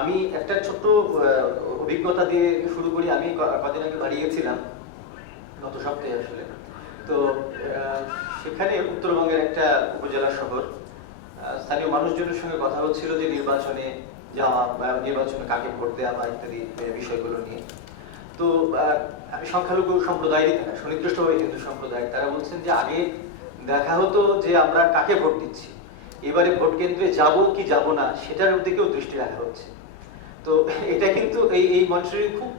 আমি একটা ছোট্ট অভিজ্ঞতা দিয়ে শুরু করি। আমি কদিন আগে বাড়ি গেছিলাম, গত সপ্তাহে আসলে। তো সেখানে উত্তরবঙ্গের একটা উপজেলা শহর, স্থানীয় মানুষজনের সঙ্গে কথা হচ্ছিল যে নির্বাচনে যাওয়া, নির্বাচনে কাকে ভোট দেওয়া বা ইত্যাদি বিষয়গুলো নিয়ে। তো সংখ্যালঘু সম্প্রদায়েরই তারা, সুনির্দিষ্টভাবে হিন্দু সম্প্রদায়, তারা বলছেন যে আগে দেখা হতো যে আমরা কাকে ভোট দিচ্ছি, এবারে ভোট কেন্দ্রে যাব কি যাব না সেটার দিকেও দৃষ্টি রাখা হচ্ছে। তো এটা কিন্তু এই এই মঞ্চটি খুব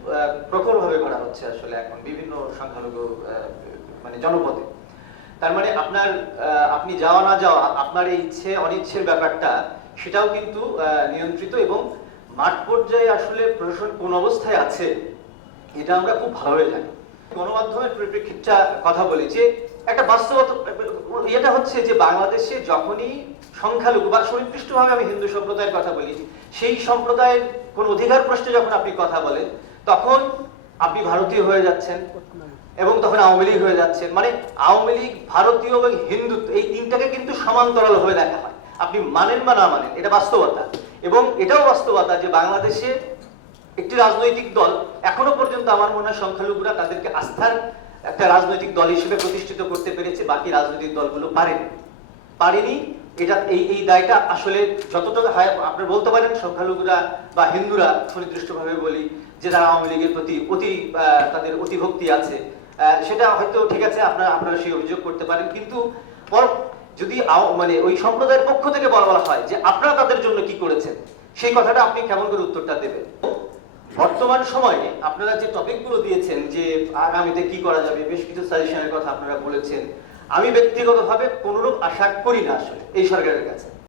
প্রখরভাবে করা হচ্ছে আসলে এখন বিভিন্ন সংখ্যালঘু মানে জনপদে। তার মানে আপনার আপনি যাওয়া না যাওয়া, আপনার এই ইচ্ছে অনিচ্ছের ব্যাপারটা সেটাও কিন্তু নিয়ন্ত্রিত, এবং মাঠ পর্যায়ে আসলে প্রশাসন কোন অবস্থায় আছে এটা আমরা খুব ভালোভাবে জানি। গণমাধ্যমের পরিপ্রেক্ষিতটা কথা বলি যে একটা বাস্তবতা এটা হচ্ছে যে বাংলাদেশে যখনই সংখ্যালঘু বা সুনির্দিষ্টভাবে আমি হিন্দু সম্প্রদায়ের কথা বলি, সেই সম্প্রদায়ের কোন অধিকার প্রশ্নে যখন আপনি কথা বলেন তখন আপনি ভারতীয় হয়ে যাচ্ছেন, এবং তখন আওয়ামী লীগ হয়ে যাচ্ছে। মানে আওয়ামী লীগ, ভারতীয় এবং হিন্দুত্ব এই তিনটাকে কিন্তু সমান্তরাল হয়ে দেখা হয়, আপনি মানেন বা না মানেন, এটা বাস্তবতা। এবং এটাও বাস্তবতা যে বাংলাদেশে একটি রাজনৈতিক দল এখনো পর্যন্ত আমার মনে হয় সংখ্যালঘুরা তাদেরকে আস্থার একটা রাজনৈতিক দল হিসেবে প্রতিষ্ঠিত করতে পেরেছে, বাকি রাজনৈতিক দলগুলো পারেনি। এটা এই এই দায়টা আসলে যতটুকু হয় আপনি বলতে পারেন সংখ্যালঘুরা বা হিন্দুরা, সুনির্দিষ্টভাবে বলি, যে তারা আওয়ামী লীগের প্রতি তাদের অতিভক্তি আছে, সেটা হয়তো ঠিক আছে, আপনারা সেই অভিযোগ করতে পারেন। কিন্তু যদি মানে ওই সম্প্রদায়ের পক্ষ থেকে বলা হয় যে আপনারা তাদের জন্য কি করেছেন, সেই কথাটা আপনি কেমন করে উত্তরটা দেবেন? বর্তমান সময়ে আপনারা যে টপিকগুলো দিয়েছেন যে আগামীতে কি করা যাবে, বেশ কিছু সাজেশনের কথা আপনারা বলেছেন। আমি ব্যক্তিগতভাবে কোনরূপ আশা করি না আসলে এই সরকারের কাছে।